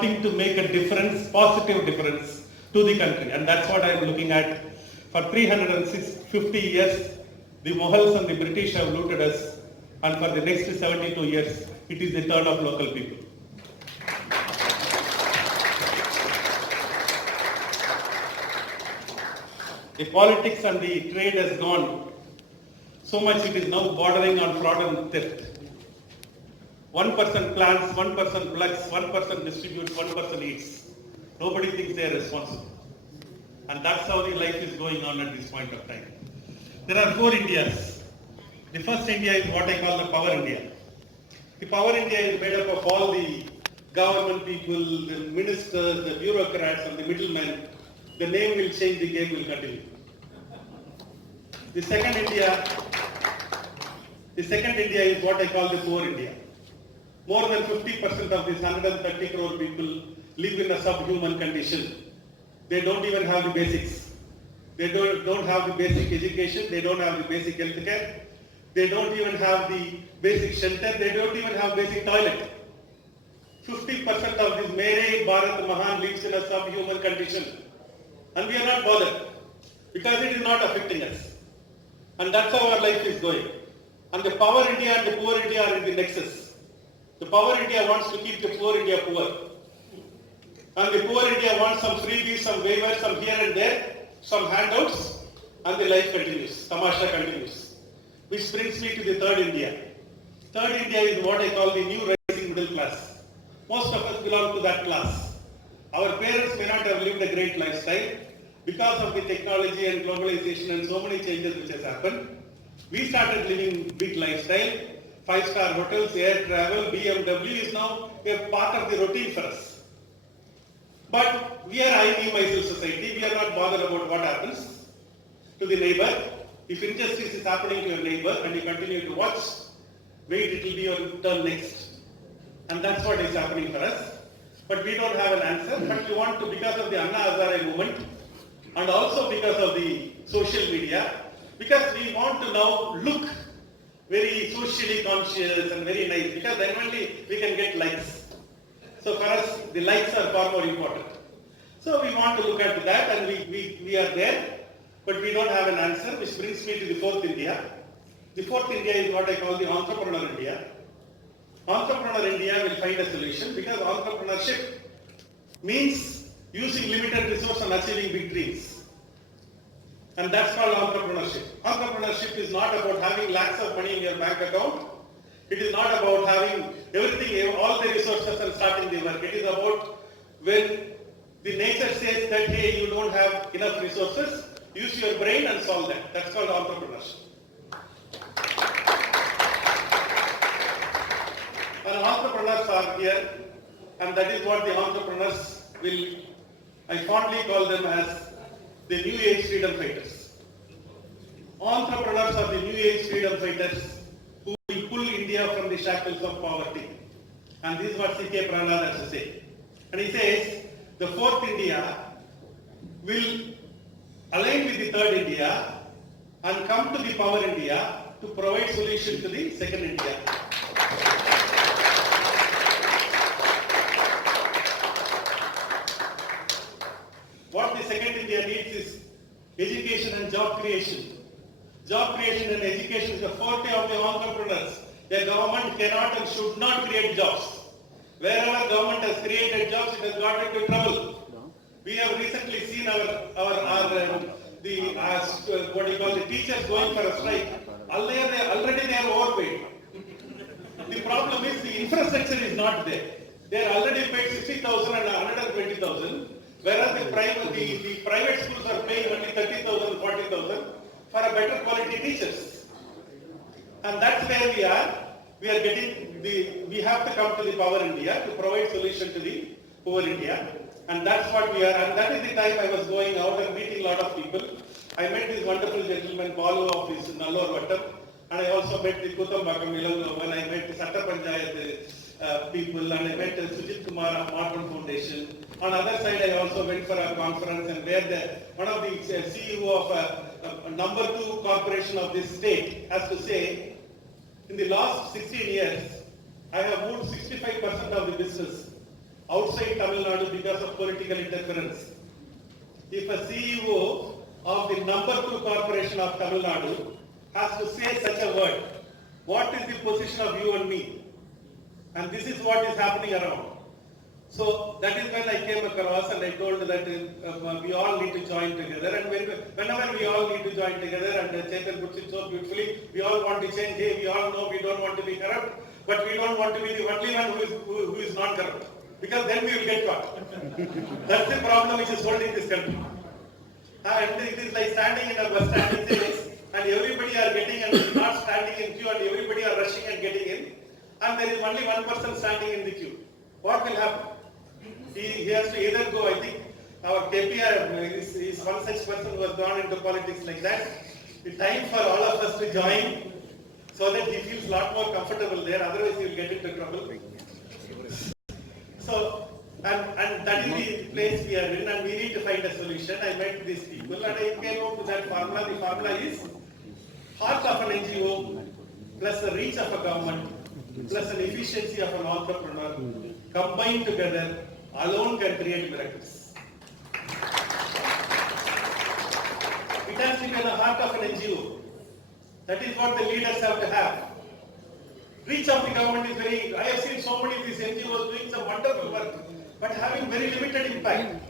to make a difference, positive difference to the country. And that's what I am looking at. For 350 years, the Mughals and the British have looted us. And for the next 72 years, it is the turn of local people. The politics and the trade has gone so much it is now bordering on fraud and theft. One person plants, one person plucks, one person distributes, one person eats. Nobody thinks they are responsible. And that's how the life is going on at this point of time. There are 4 Indias. The first India is what I call the Power India. The Power India is made up of all the government people, the ministers, the bureaucrats and the middlemen. The name will change, the game will continue. The second India is what I call the Poor India. More than 50% of these 130 crore people live in a subhuman condition. They don't even have the basics. They don't have the basic education. They don't have the basic health care. They don't even have the basic shelter. They don't even have basic toilet. 50% of this Mere Bharat Mahan lives in a subhuman condition. And we are not bothered because it is not affecting us. And that's how our life is going. And the Power India and the Poor India are in the nexus. The Power India wants to keep the Poor India poor. And the Poor India wants some freebies, some waivers, some here and there, some handouts, and the life continues. Tamasha continues. Which brings me to the third India. Third India is what I call the new rising middle class. Most of us belong to that class. Our parents may not have lived a great lifestyle because of the technology and globalization and so many changes which has happened. We started living big lifestyle. 5-star hotels, air travel, BMW is now a part of the routine for us. But we are I, me, myself society. We are not bothered about what happens to the neighbor. If injustice is happening to your neighbor and you continue to watch, wait, it will be your turn next. And that's what is happening for us. But we don't have an answer. But we want to, because of the Anna Hazare movement and also because of the social media, because we want to now look very socially conscious and very nice, because then only we can get likes. So for us, the likes are far more important. So we want to look at that and we are there, but we don't have an answer, which brings me to the fourth India. The fourth India is what I call the Entrepreneur India. Entrepreneur India will find a solution because entrepreneurship means using limited resource and achieving big dreams. And that's called entrepreneurship. Entrepreneurship is not about having lakhs of money in your bank account. It is not about having everything, all the resources and starting the work. It is about when the nature says that, hey, you don't have enough resources, use your brain and solve that. That's called entrepreneurship. And entrepreneurs are here, and that is what the entrepreneurs will, I fondly call them as the new age freedom fighters. Entrepreneurs are the new age freedom fighters who will pull India from the shackles of poverty. And this is what C.K. Pranad has to say. And he says, the fourth India will align with the third India and come to the Power India to provide solution to the second India. What the second India needs is education and job creation. Job creation and education is the forte of the entrepreneurs. The government cannot and should not create jobs. Wherever government has created jobs, it has got into trouble. We have recently seen the teachers going for a strike. Already they are overpaid. The problem is the infrastructure is not there. They are already paid 60,000 and 120,000. Whereas the private schools are paying only 30,000, 40,000 for a better quality teachers. And that's where we are. We have to come to the Power India to provide solution to the Poor India. And that's what we are. And that is the time I was going out and meeting a lot of people. I met this wonderful gentleman, Balu of his Nallur Vattam. And I also met the Chetan Bhagath, when I met the Satta Panchayat people, and I met the Sujit Kumar Martin Foundation. On the other side, I also went for a conference and where one of the CEO of a number 2 corporation of this state has to say, in the last 16 years, I have moved 65% of the business outside Tamil Nadu because of political interference. If a CEO of the number 2 corporation of Tamil Nadu has to say such a word, what is the position of you and me? And this is what is happening around. So that is when I came across and I told that we all need to join together, and whenever we all need to join together, and Chetan puts it so beautifully, we all want to change. Hey, we all know we don't want to be corrupt, but we don't want to be the only one who is not corrupt, because then we will get caught. That's the problem which is holding this country. And it is like standing in a bus stand and everybody are getting and not standing in queue, and everybody are rushing and getting in, and there is only one person standing in the queue. What will happen? He has to either go. I think our KPR is one such person who has gone into politics like that. It's time for all of us to join so that he feels a lot more comfortable there, otherwise he will get into trouble. So, and that is the place we are in, and we need to find a solution. I met these people and I came up to that formula. The formula is heart of an NGO plus the reach of a government plus an efficiency of an entrepreneur combined together alone can create miracles. It has to be in the heart of an NGO. That is what the leaders have to have. Reach of the government is very, I have seen so many of these NGOs doing some wonderful work, but having very limited impact.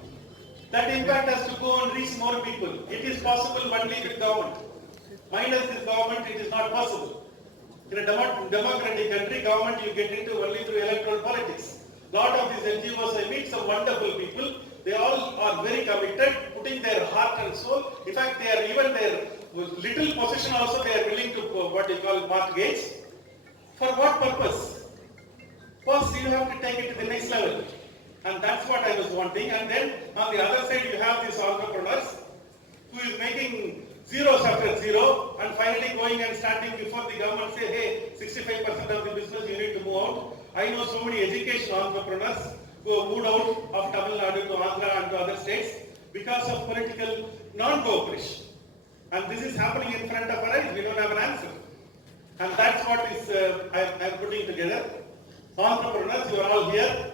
That impact has to go and reach more people. It is possible only with government. Minus this government, it is not possible. In a democratic country, government you get into only through electoral politics. Lot of these NGOs, I meet some wonderful people. They all are very committed, putting their heart and soul. In fact, they are even their little position also they are willing to what you call mortgage. For what purpose? First, you have to take it to the next level. And that's what I was wanting. And then on the other side, you have these entrepreneurs who is making zeros after zero and finally going and standing before the government say, hey, 65% of the business you need to move out. I know so many educational entrepreneurs who have moved out of Tamil Nadu to Andhra and to other states because of political non-cooperation. And this is happening in front of our eyes. We don't have an answer. And that's what is I am putting together. Entrepreneurs, you are all here.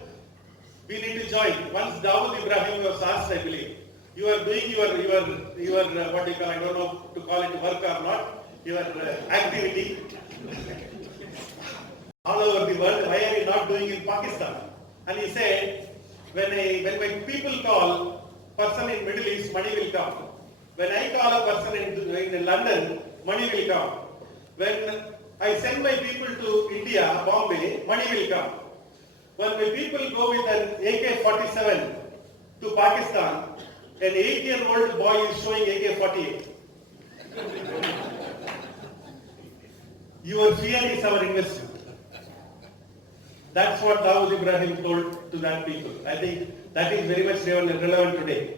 We need to join. Once Dawood Ibrahim was asked, I believe, you are doing your what you call, I don't know to call it work or not, your activity all over the world. Why are you not doing in Pakistan? And he said, when people call person in Middle East, money will come. When I call a person in London, money will come. When I send my people to India, Bombay, money will come. When my people go with an AK-47 to Pakistan, an 8-year-old boy is showing AK-48. Your fear is our investment. That's what Dawood Ibrahim told to that people. I think that is very much relevant today.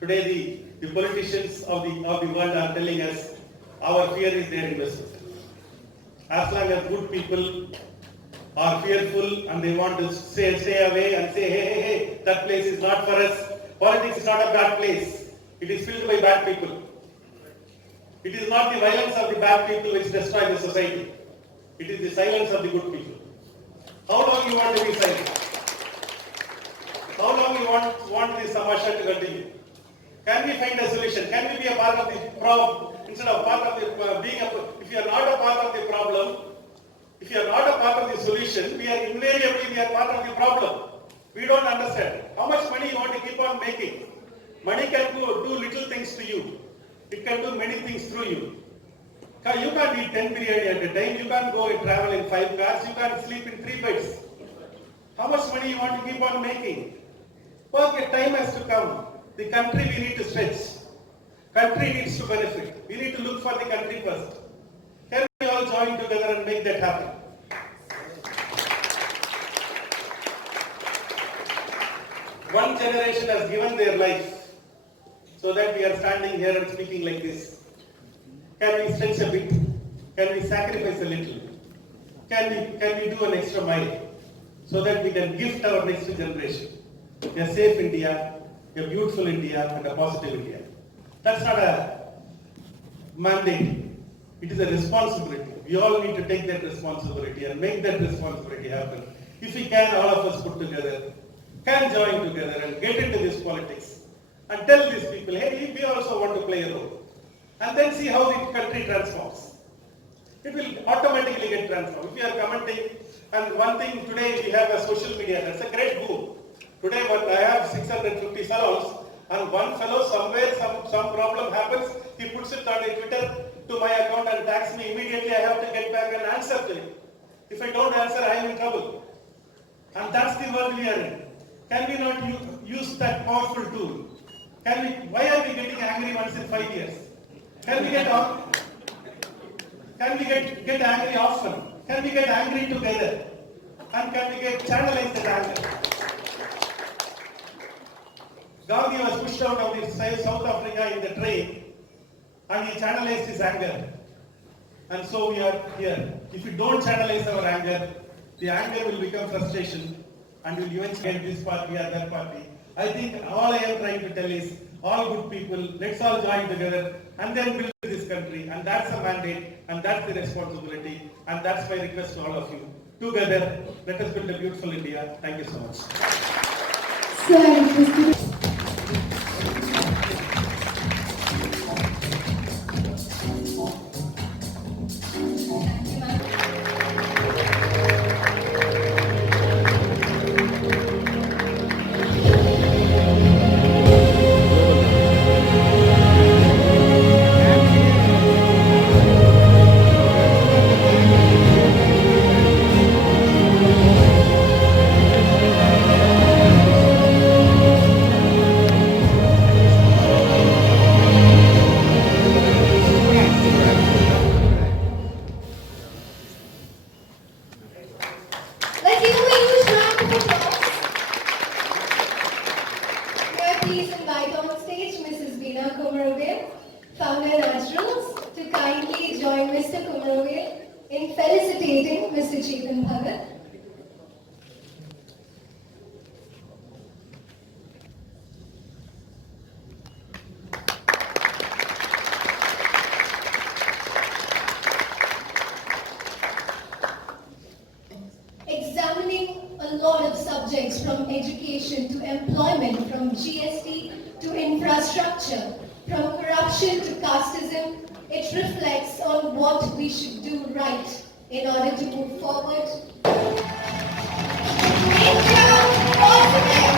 Today the politicians of the world are telling us our fear is their investment. As long as good people are fearful and they want to stay away and say, hey, that place is not for us. Politics is not a bad place. It is filled by bad people. It is not the violence of the bad people which destroy the society. It is the silence of the good people. How long you want to be silent? How long you want this tamasha to continue? Can we find a solution? Can we be a part of the problem instead of part of the if you are not a part of the problem, if you are not a part of the solution, we are invariably part of the problem. We don't understand. How much money you want to keep on making? Money can do little things to you. It can do many things through you. You can't eat 10 biryani at a time. You can't go and travel in 5 cars. You can't sleep in 3 beds. How much money you want to keep on making? Well, a time has to come. The country we need to stretch. Country needs to benefit. We need to look for the country first. Can we all join together and make that happen? One generation has given their life so that we are standing here and speaking like this. Can we stretch a bit? Can we sacrifice a little? Can we do an extra mile so that we can gift our next generation a safe India, a beautiful India, and a positive India? That's not a mandate. It is a responsibility. We all need to take that responsibility and make that responsibility happen. If we can, all of us put together, can join together and get into this politics and tell these people, hey, we also want to play a role. And then see how the country transforms. It will automatically get transformed. If you are commenting, and one thing today we have a social media, that's a great boom. Today when I have 650 salons, and one fellow somewhere, some problem happens, he puts it on Twitter to my account and tags me. Immediately I have to get back and answer to him. If I don't answer, I am in trouble. And that's the world we are in. Can we not use that powerful tool? Why are we getting angry once in 5 years? Can we get angry often? Can we get angry together? And can we channelize that anger? Gandhi was pushed out of South Africa in the train and he channelized his anger. And so we are here. If we don't channelize our anger, the anger will become frustration and will eventually get this party or that party. I think all I am trying to tell is, all good people, let's all join together and then build this country. And that's a mandate and that's the responsibility. And that's my request to all of you. Together, let us build a beautiful India. Thank you so much. Please invite on stage Mrs. Kumaravel, founder Naturals, to kindly join Mr. Kumaravel in felicitating Mr. Chetan Bhagath. Examining a lot of subjects from education to employment, from GST to infrastructure, from corruption to casteism, it reflects on what we should do right in order to move forward. India Positive!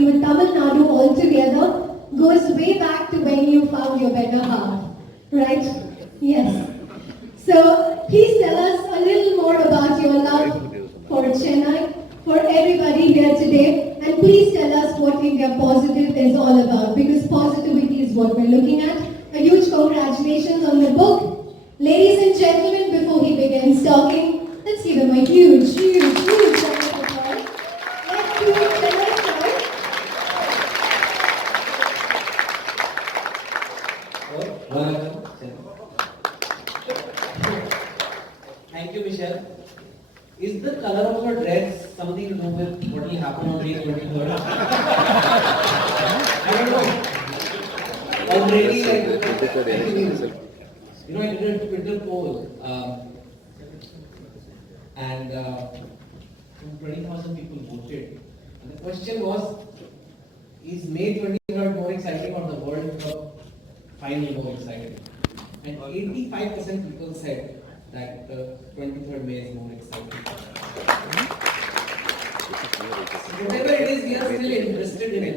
With Tamil Nadu altogether goes way back to when you found your better half, right? Yes. So please tell us a little more about your love for Chennai, for everybody here today, and please tell us what India Positive is all about, because positivity is what we're looking at. A huge congratulations on the book. Ladies and gentlemen, before he begins talking, let's give him a huge round of applause. Let's do it together. Thank you, Michelle. Is the color of your dress something to do with what will happen on May 23rd? I don't know. Already, I did a Twitter poll, and 20,000 people voted. And the question was, is May 23rd more exciting or the World Cup final more exciting? And 85% people said that the 23rd May is more exciting. Whatever it is, we are still interested in it,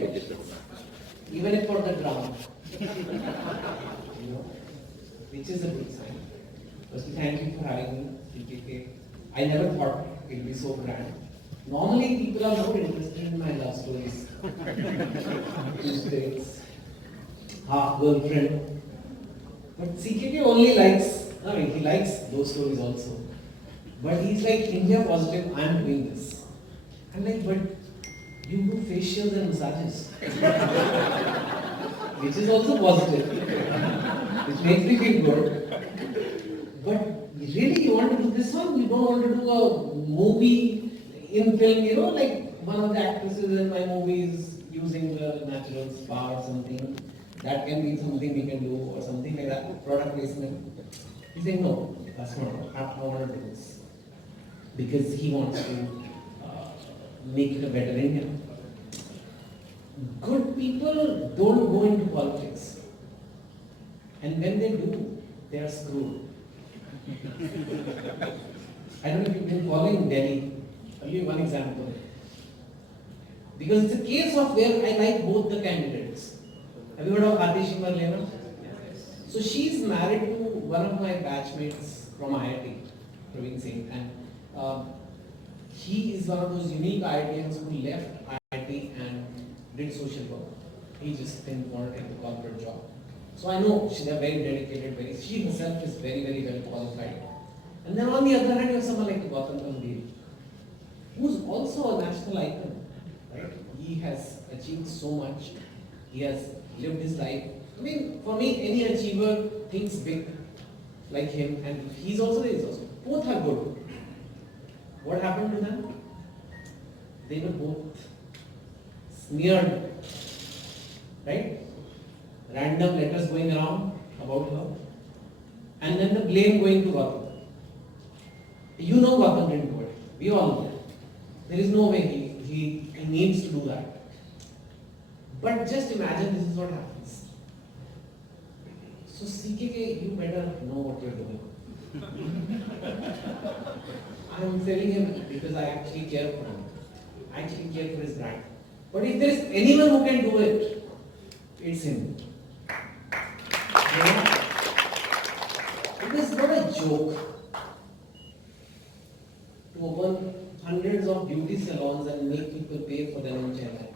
even if for the drama. Which is a good sign. Firstly, thank you for having me, BJP. I never thought it would be so grand. Normally, people are more interested in my love stories 2 states, half girlfriend. But CKK only likes, I mean, he likes those stories also. But he's like, India Positive, I am doing this. I'm like, but you do facials and massages. Which is also positive. Which makes me feel good. But really, you want to do this one? You don't want to do a movie in film, you know, like one of the actresses in my movie is using the natural spa or something. That can be something we can do or something like that, product placement. He's saying, no, that's not what I want to do this. Because he wants to make it a better India. Good people don't go into politics. And when they do, they are screwed. I don't know if you've been following Delhi. I'll give you one example. Because it's a case of where I like both the candidates. Have you heard of Atishi Marlena? So she's married to one of my batchmates from IIT, Praveen Singh, and he is one of those unique IITians who left IIT and did social work. He just didn't want to take the corporate job. So I know they're very dedicated, she herself is very, very well qualified. And then on the other hand, you have someone like Gautam Gambhir, who's also a national icon, right? He has achieved so much. He has lived his life. I mean, for me, any achiever thinks big like him, and he's also there. Both are good. What happened to them? They were both smeared, right? Random letters going around about her, and then the blame going to Gautam. You know Gautam didn't do it. We all know that. There is no way he needs to do that. But just imagine this is what happens. So CKK, you better know what you're doing. I'm telling him because I actually care for him. I actually care for his brand. But if there is anyone who can do it, it's him. You know? It is not a joke to open hundreds of beauty salons and make people pay for them in Chennai.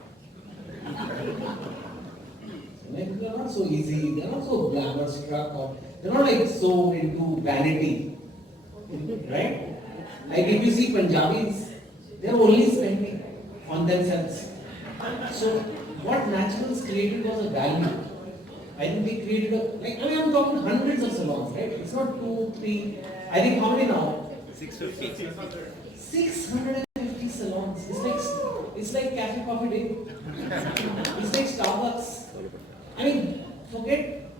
They are not so easy, they are not so glamour struck, or they are not like so into vanity. Right? Like if you see Punjabis, they are only spending on themselves. So what Naturals created was a value. I think they created I'm talking hundreds of salons, right? It's not 2, 3, I think how many now? 650. 650 salons. It's like Cafe Coffee Day. It's like Starbucks. I mean, forget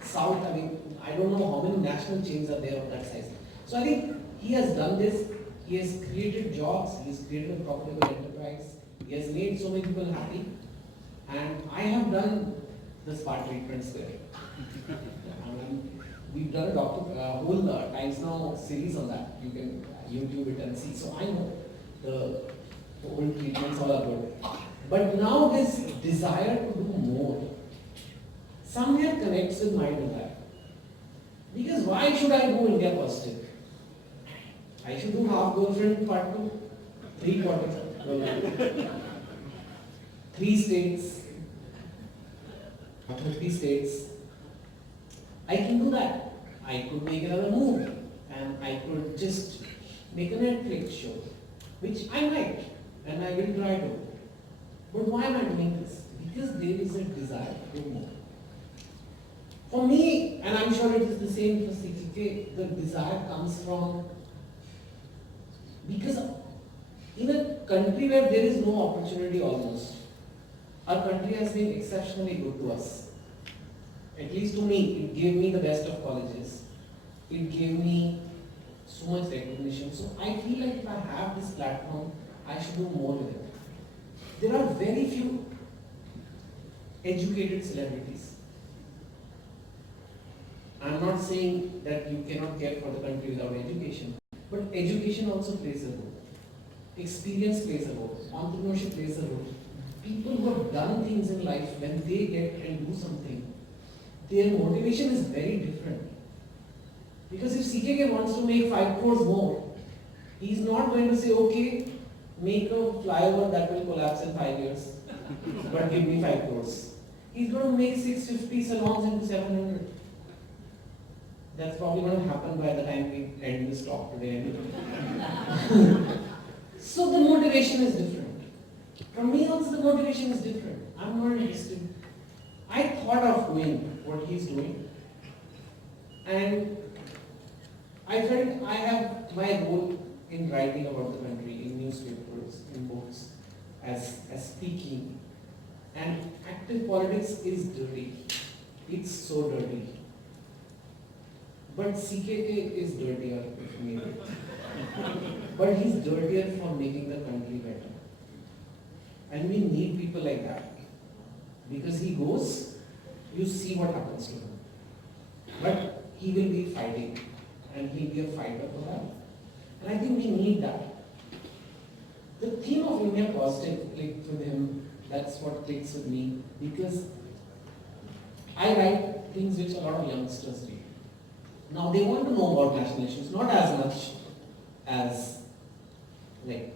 South. I mean, I don't know how many national chains are there of that size. So I think he has done this. He has created jobs. He has created a profitable enterprise. He has made so many people happy. And I have done the smart treatments there. I mean, we've done a whole Times Now series on that. You can YouTube it and see. So I know the old treatments all are good. But now this desire to do more somewhere connects with my desire. Because why should I go India Positive? I should do half girlfriend part 2, 3/4. 3 states, 30 states. I can do that. I could make another movie and I could just make a Netflix show, which I might and I will try to. But why am I doing this? Because there is a desire to do more. For me, and I'm sure it is the same for CKK, the desire comes from because in a country where there is no opportunity almost, our country has been exceptionally good to us. At least to me, it gave me the best of colleges. It gave me so much recognition. So I feel like if I have this platform, I should do more with it. There are very few educated celebrities. I'm not saying that you cannot care for the country without education, but education also plays a role. Experience plays a role. Entrepreneurship plays a role. People who have done things in life, when they get and do something, their motivation is very different. Because if CKK wants to make 5 crores more, he's not going to say, okay, make a flyover that will collapse in 5 years. but give me 5 crores. He's going to make 650 salons into 700. That's probably going to happen by the time we end this talk today. So the motivation is different. For me also the motivation is different. I'm not interested. I thought of doing what he's doing, and I felt I have my role in writing about the country, in newspapers, in books, as speaking. And active politics is dirty. It's so dirty. But CKK is dirtier, maybe. But he's dirtier for making the country better. And we need people like that. Because he goes, you see what happens to him. But he will be fighting. And he'll be a fighter for that. And I think we need that. The theme of India Positive clicked with him. That's what clicks with me. Because I write things which a lot of youngsters read. Now they want to know about national issues, not as much as, like,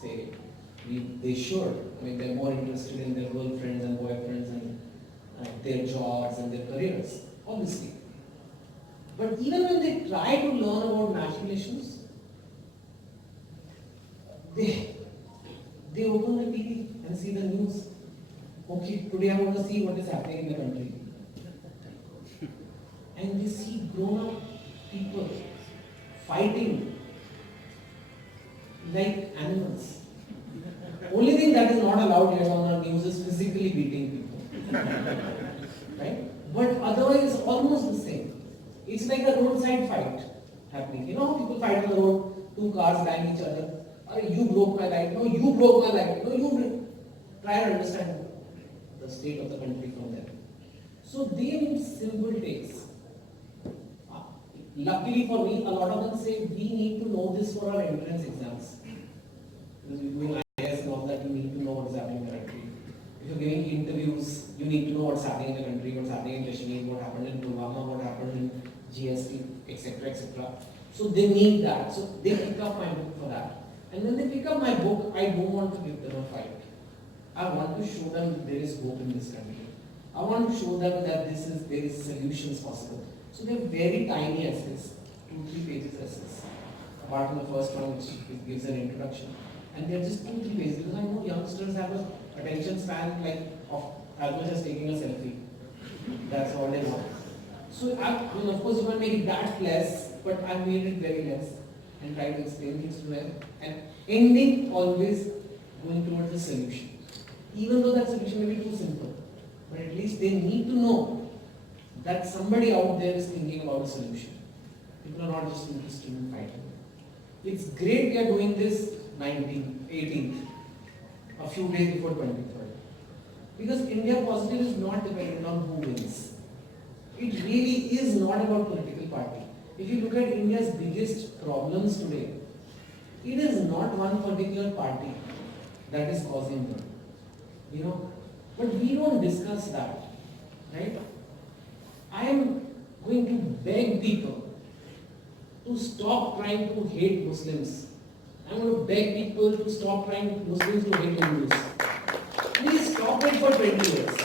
say, they should. I mean, they're more interested in their girlfriends and boyfriends and their jobs and their careers, obviously. But even when they try to learn about national issues, they open the TV and see the news. Okay, today I want to see what is happening in the country. And they see grown-up people fighting like animals. Only thing that is not allowed here on our news is physically beating people. Right? But otherwise, almost the same. It's like a roadside fight happening. You know how people fight on the road, 2 cars bang each other. You broke my light, no, you broke my light, no, you try to understand the state of the country from there. So they need simple takes. Luckily for me, a lot of them say we need to know this for our entrance exams. Because we're doing IAS and all that, you need to know what's happening in the country. If you're giving interviews, you need to know what's happening in the country, what's happening in Kashmir, what happened in Pulwama, what happened in GST, etc., etc. So they need that. So they pick up my book for that. And when they pick up my book, I don't want to give them a fight. I want to show them there is hope in this country. I want to show them that there is solutions possible. So they're very tiny essays, 2-3 pages essays. Apart from the first one, which gives an introduction. And they're just 2-3 pages. Because I know youngsters have an attention span like of as much as taking a selfie. That's all they want. So of course you can make it that less, but I made it very less and try to explain things to them. And ending always going towards the solution. Even though that solution may be too simple. But at least they need to know that somebody out there is thinking about a solution. People are not just interested in fighting. It's great we are doing this 19th, 18th, a few days before 23rd. Because India Positive is not dependent on who wins. It really is not about political party. If you look at India's biggest problems today, it is not one particular party that is causing them. You know, but we don't discuss that, right? I am going to beg people to stop trying to hate Muslims. I'm going to beg people to stop trying Muslims to hate Hindus. Please stop it for 20 years.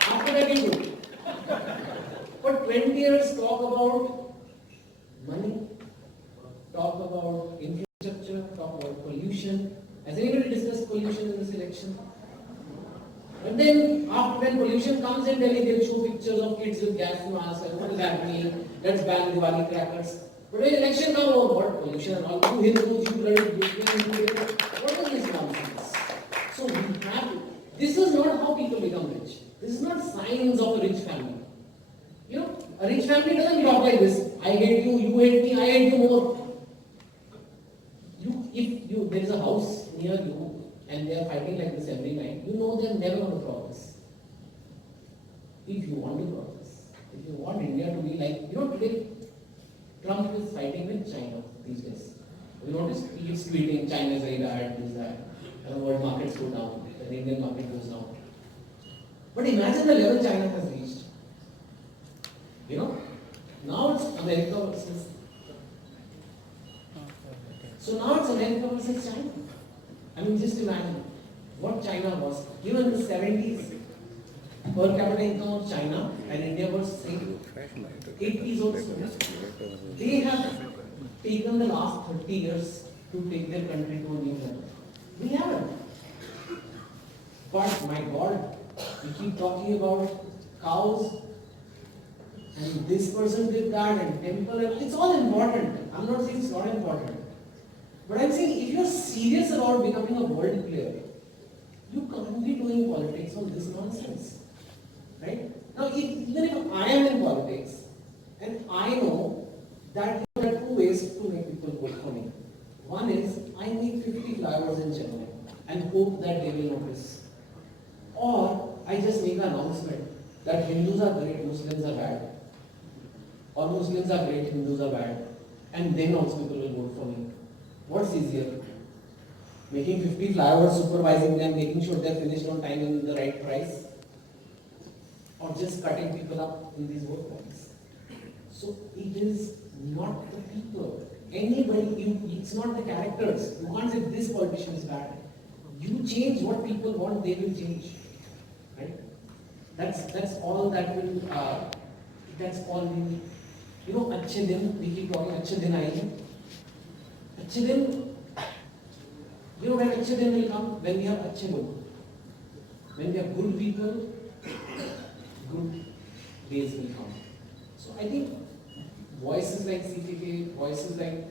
After that you do. For 20 years talk about money, talk about infrastructure, talk about pollution. Has anybody discussed pollution in this election? But then, after when pollution comes in Delhi, they'll show pictures of kids with gas masks and what is happening, let's ban Diwali crackers. But when election comes, oh, what pollution and all, you Hindus, you bloody Muslims, what is this nonsense? So we have, this is not how people become rich. This is not signs of a rich family. You know, a rich family doesn't talk like this. I hate you hate me, I hate you more. If there is a house near you, and they are fighting like this every night, you know they are never going to progress. If you want to progress, if you want India to be like, you know, today Trump is fighting with China these days. You notice he keeps tweeting, China is very bad, this, that, and the world markets go down, the Indian market goes down. But imagine the level China has reached. You know, now it's America versus. So now it's America versus China. I mean, just imagine what China was. Even in the 70s, per capita income of China and India was same. 80s also. They have taken the last 30 years to take their country to a new level. We haven't. But my God, we keep talking about cows and this person did that and temple, it's all important. I'm not saying it's not important. But I'm saying if you're serious about becoming a world player, you can't be doing politics on this nonsense. Right? Now, even if I am in politics, and I know that there are two ways to make people vote for me. One is, I make 50 flyovers in Chennai and hope that they will notice. Or, I just make an announcement that Hindus are great, Muslims are bad. Or Muslims are great, Hindus are bad. And then also people will vote for me. What's easier? Making 50 flyovers, supervising them, making sure they're finished on time and the right price? Or just cutting people up in these vote points? So it is not the people. Anybody, it's not the characters. You can't say this politician is bad. You change what people want, they will change. Right? That's all that will, that's all we need. You know, Achhe Din, we keep talking Achhe Din Aayenge. Achhe Din, you know when Achhe Din will come? When we have Achhe Log. When we have good people, good days will come. So I think voices like CTK, voices like,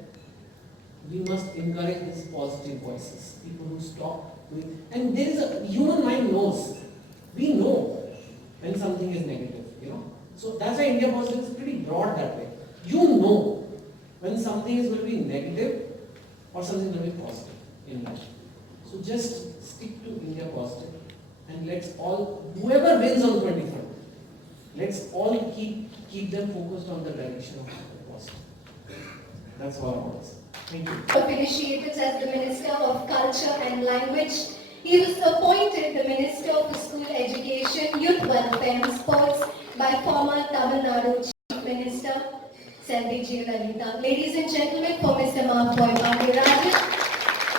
we must encourage these positive voices. People who stop doing, and there is a, human mind knows. We know when something is negative, you know. So that's why India Positive is pretty broad that way. You know when something is going to be negative or something is going to be positive in life. So just stick to India Positive and let's all, whoever wins on 23rd, let's all keep them focused on the direction of the positive. That's all I want to say. Thank you. Of initiatives as the Minister of Culture and Language, he was appointed the Minister for School Education, Youth Welfare and Sports by former Tamil Nadu Chief Minister Selvi Jayalalitha. Ladies and gentlemen, for Mr. Ma Foi Pandiarajan,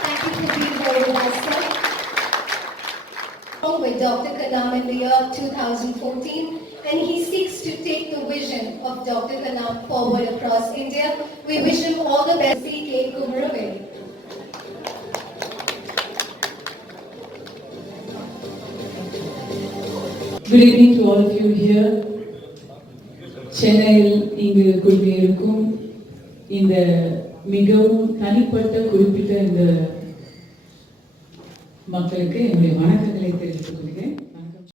thank you for being here with us, sir. With Dr. Kalam in the year 2014, and he seeks to take the vision of Dr. Kalam forward across India. We wish him all the best. K. Kumaravel. Good evening to all of you here. சென்னையில் இங்கு குழுமியிருக்கும் இந்த மிகவும் தனிப்பட்ட குறிப்பிட்ட இந்த மக்களுக்கு என்னுடைய வணக்கங்களை தெரிவித்துக் கொள்கிறேன்.